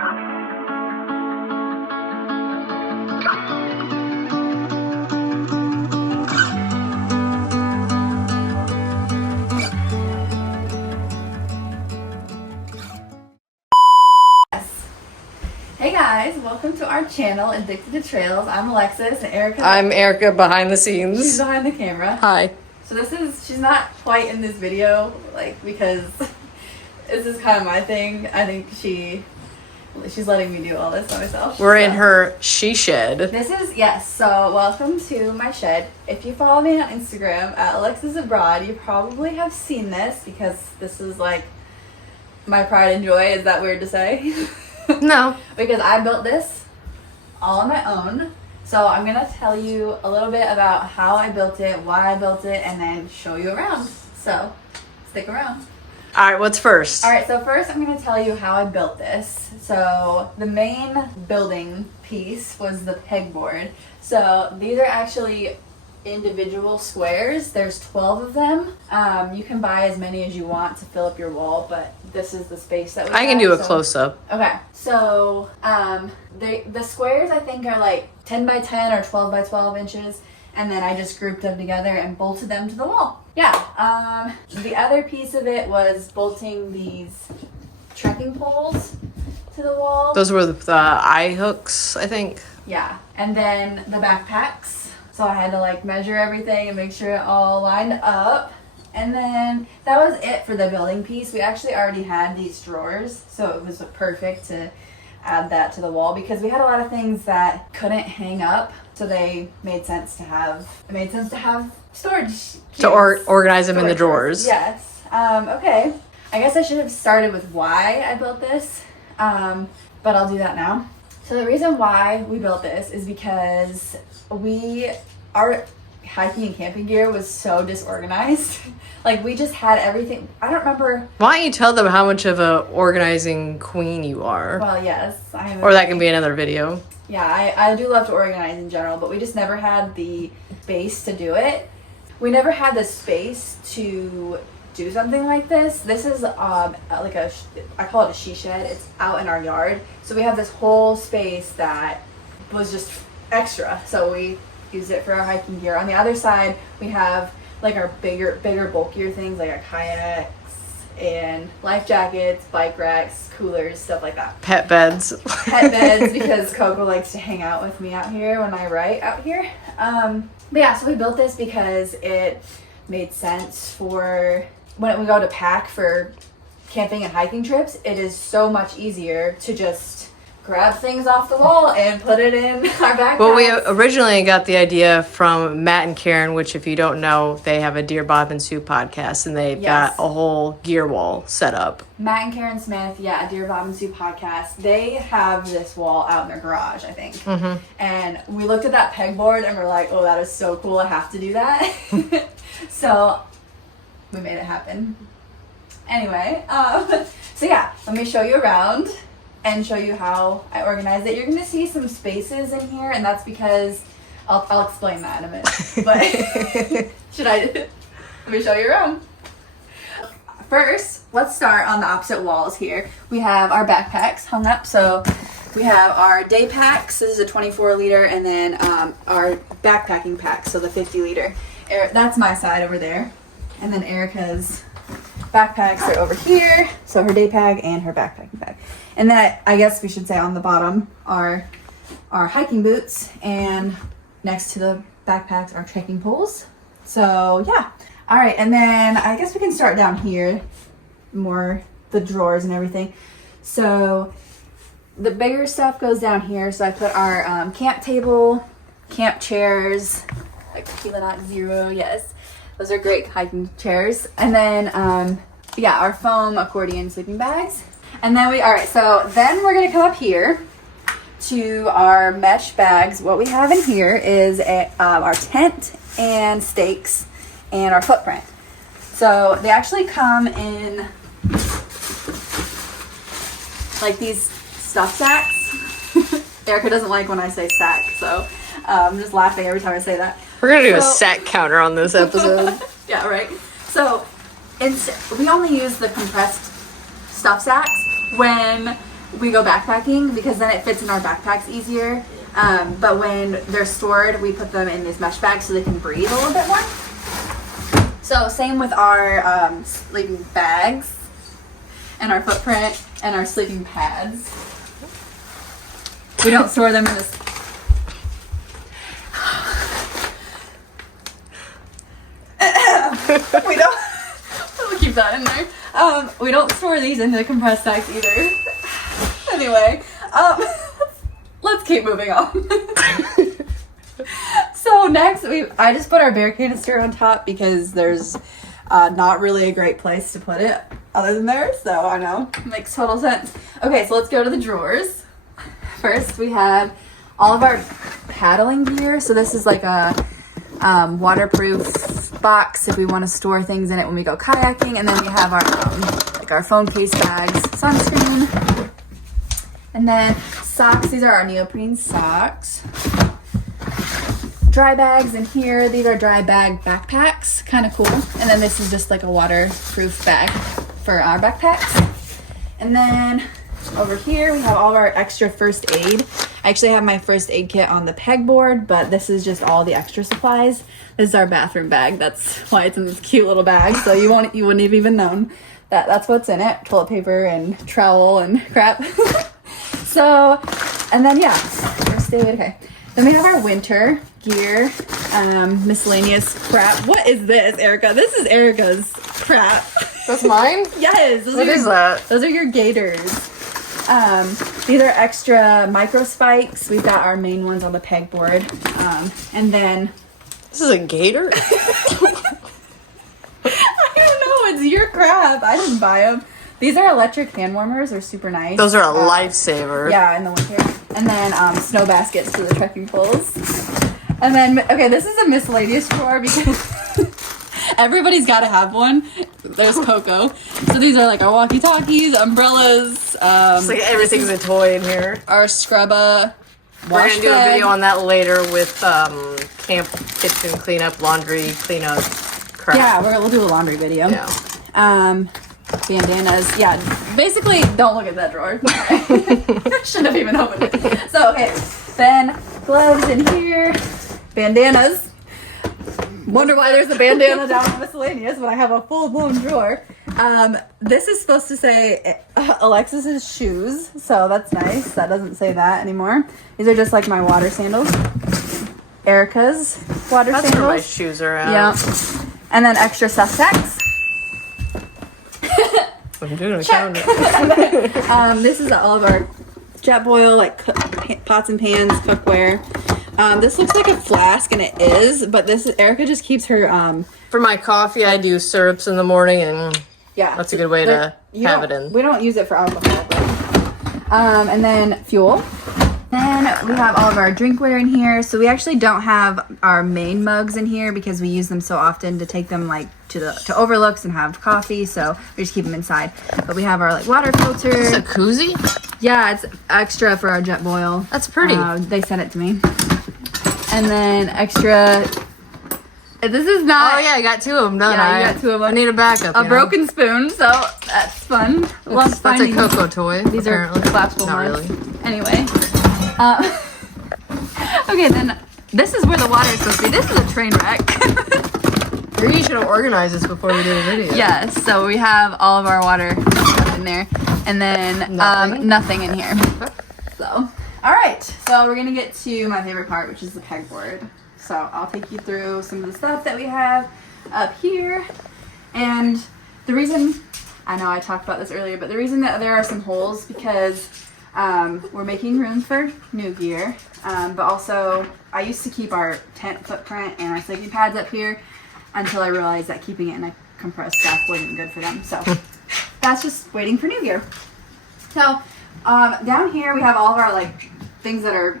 Hey guys, welcome to our channel, Addicted to Trails. I'm Alexys and Erica. I'm Erica behind the scenes. She's behind the camera. Hi. So she's not quite in this video, because this is kind of my thing. I think she's letting me do all this by myself. We're in her she shed. So welcome to my shed. If you follow me on Instagram at Alexys Abroad, you probably have seen this because this is like my pride and joy. Is that weird to say? No. Because I built this all on my own. So I'm going to tell you a little bit about how I built it, why I built it, and then show you around. So stick around. All right, what's first? All right, so first I'm going to tell you how I built this. So the main building piece was the pegboard. So these are actually individual squares. There's 12 of them. You can buy as many as you want to fill up your wall, but this is the space that we I can do a close-up. Okay, so the squares I think are like 10 by 10 or 12 by 12 inches, and then I just grouped them together and bolted them to the wall. Yeah, the other piece of it was bolting these trekking poles to the wall. Those were the eye hooks, I think. Yeah, and then the backpacks. So I had to like measure everything and make sure it all lined up. And then that was it for the building piece. We actually already had these drawers, so it was perfect to add that to the wall because we had a lot of things that couldn't hang up, so they made sense to have. It made sense to have storage to organize them in the drawers. Yes. Okay. I guess I should have started with why I built this, but I'll do that now. So the reason why we built this is because our hiking and camping gear was so disorganized. Like we just had everything. I don't remember. Why don't you tell them how much of a organizing queen you are? Well, yes. Or that can be another video. Yeah, I do love to organize in general, but we just never had the space to do it. We never had the space to do something like this. This is I call it a she shed. It's out in our yard. So we have this whole space that was just extra. So we use it for our hiking gear. On the other side, we have like our bigger, bulkier things like our kayaks and life jackets, bike racks, coolers, stuff like that. Pet beds. Pet beds, because Coco likes to hang out with me out here when I write out here. But yeah, so we built this because it made sense for when we go to pack for camping and hiking trips. It is so much easier to just grab things off the wall and put it in our backpacks. Well, we originally got the idea from Matt and Karen, which if you don't know, they have a Dear Bob and Sue podcast, and they've got a whole gear wall set up. Matt and Karen Smith, Dear Bob and Sue podcast, they have this wall out in their garage, I think. Mm-hmm. And we looked at that pegboard and we're like, oh, that is so cool, I have to do that. So we made it happen. Anyway, so yeah, let me show you around and show you how I organized it. You're going to see some spaces in here, and that's because I'll explain that in a minute. But let me show you around. First, let's start on the opposite walls here. We have our backpacks hung up. So we have our day packs. This is a 24 liter, and then our backpacking packs, so the 50 liter. That's my side over there. And then Erica's backpacks are over here. So her day pack and her backpacking bag. And then I guess we should say on the bottom are our hiking boots, and next to the backpacks are trekking poles. So yeah. All right, and then I guess we can start down here, more the drawers and everything. So the bigger stuff goes down here. So I put our camp table, camp chairs, like Tequila Not Zero, yes. Those are great hiking chairs. And then, our foam accordion sleeping bags. And then then we're gonna come up here to our mesh bags. What we have in here is our tent and stakes and our footprint. So they actually come in like these stuff sacks. Erica doesn't like when I say sack, so I'm just laughing every time I say that. We're gonna do a sack counter on this episode. Yeah, right. So we only use the compressed stuff sacks when we go backpacking because then it fits in our backpacks easier. But when they're stored, we put them in these mesh bags so they can breathe a little bit more. So same with our sleeping bags and our footprint and our sleeping pads. We don't store them in this. We don't. We'll keep that in there. We don't store these in the compressed sacks either. Anyway, let's keep moving on. So next, I just put our bear canister on top because there's not really a great place to put it other than there. So I know, makes total sense. Okay, so let's go to the drawers. First, we have all of our paddling gear. So this is like a waterproof box if we want to store things in it when we go kayaking. And then we have our like our phone case bags, sunscreen, and then socks. These are our neoprene socks. Dry bags in here. These are dry bag backpacks, kind of cool. And then this is just like a waterproof bag for our backpacks. And then over here we have all of our extra first aid. I actually have my first aid kit on the pegboard, but this is just all the extra supplies. This is our bathroom bag. That's why it's in this cute little bag. So you wouldn't have even known that that's what's in it. Toilet paper and trowel and crap. So, and then yeah, first aid. Okay. Then we have our winter gear, miscellaneous crap. What is this, Erica? This is Erica's crap. That's mine? Yes. What is that? Those are your gaiters. These are extra micro spikes. We've got our main ones on the pegboard. And then... This is a gator? I don't know. It's your crap. I didn't buy them. These are electric hand warmers. They're super nice. Those are a lifesaver. Yeah, in the winter. And then snow baskets for the trekking poles. And then, okay, this is a miscellaneous drawer because everybody's got to have one. There's Coco. So these are like our walkie-talkies, umbrellas. It's like everything's a toy in here. Our scrubba. We're going to do a video on that later with camp kitchen cleanup, laundry cleanup crap. Yeah, we'll do a laundry video. Yeah. Bandanas. Yeah, basically, don't look at that drawer. Shouldn't have even opened it. So, okay. Then, gloves in here. Bandanas. Wonder why there's a bandana down in miscellaneous when I have a full-blown drawer. This is supposed to say Alexis's shoes, so that's nice. That doesn't say that anymore. These are just like my water sandals. Erica's water That's sandals. That's where my shoes are at. Yeah. And then extra Sussex. I'm doing a calendar. This is all of our Jetboil, like pots and pans, cookware. This looks like a flask, and it is, but this is, Erica just keeps her... For my coffee, I do syrups in the morning, and yeah, that's a good way to have it in. We don't use it for alcohol, but... and then fuel. Then we have all of our drinkware in here. So we actually don't have our main mugs in here because we use them so often to take them like to overlooks and have coffee. So we just keep them inside. But we have our like water filter. Is this a koozie? Yeah, it's extra for our Jetboil. That's pretty. They sent it to me. And then extra. This is not. Oh yeah, I got two of them, don't yeah, I? you got two of them. I need a backup. A broken spoon, so that's fun. That's a Coco toy. These apparently. are collapsible Not mugs. really. Anyway. Okay, then this is where the water is supposed to be. This is a train wreck. Maybe you should have organized this before we did a video. Yes, so we have all of our water in there, and then nothing in here. So, all right. So we're gonna get to my favorite part, which is the pegboard. So I'll take you through some of the stuff that we have up here, and the reason I know I talked about this earlier, but the reason that there are some holes because. We're making room for new gear, but also I used to keep our tent footprint and our sleeping pads up here until I realized that keeping it in a compressed sack wasn't good for them. So that's just waiting for new gear. So down here we have all of our like things that are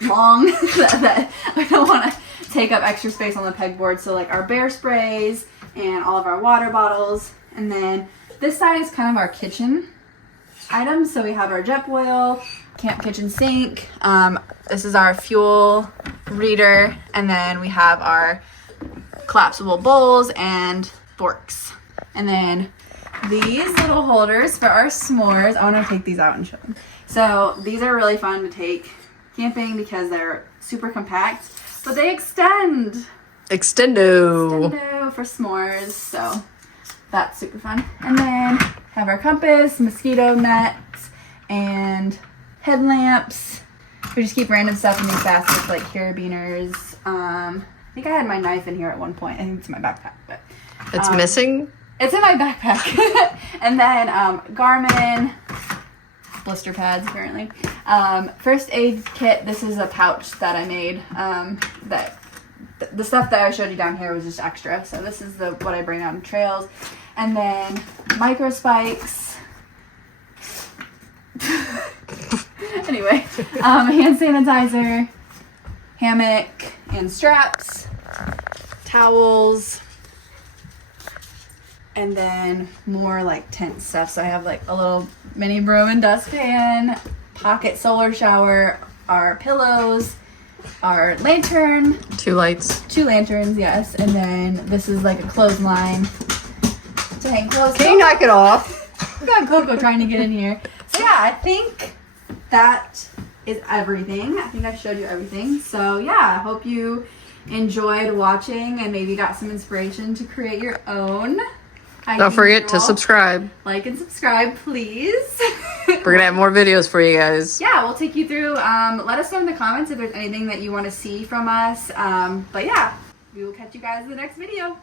long that I don't want to take up extra space on the pegboard. So like our bear sprays and all of our water bottles, and then this side is kind of our kitchen items. So we have our Jetboil, camp kitchen sink. This is our fuel reader, and then we have our collapsible bowls and forks. And then these little holders for our s'mores. I want to take these out and show them. So these are really fun to take camping because they're super compact, but they extend. Extendo For s'mores, so that's super fun. And then have our compass, mosquito nets, and headlamps. We just keep random stuff in these baskets like carabiners. I think I had my knife in here at one point. I think it's in my backpack, but it's missing. It's in my backpack. And then Garmin blister pads apparently. First aid kit. This is a pouch that I made. That the stuff that I showed you down here was just extra. So this is what I bring on trails. And then micro spikes. Anyway, hand sanitizer, hammock and straps, towels, and then more like tent stuff. So I have like a little mini broom and dustpan, pocket solar shower, our pillows, our lantern. 2 lights. 2 lanterns, yes. And then this is like a clothesline to hang clothes. Can you knock it off? We got Coco trying to get in here. So yeah, I think that is everything. I think I showed you everything. So yeah, I hope you enjoyed watching and maybe got some inspiration to create your own. Don't forget to subscribe. Like and subscribe, please. We're going to have more videos for you guys. Yeah, we'll take you through. Let us know in the comments if there's anything that you want to see from us. But yeah, we will catch you guys in the next video.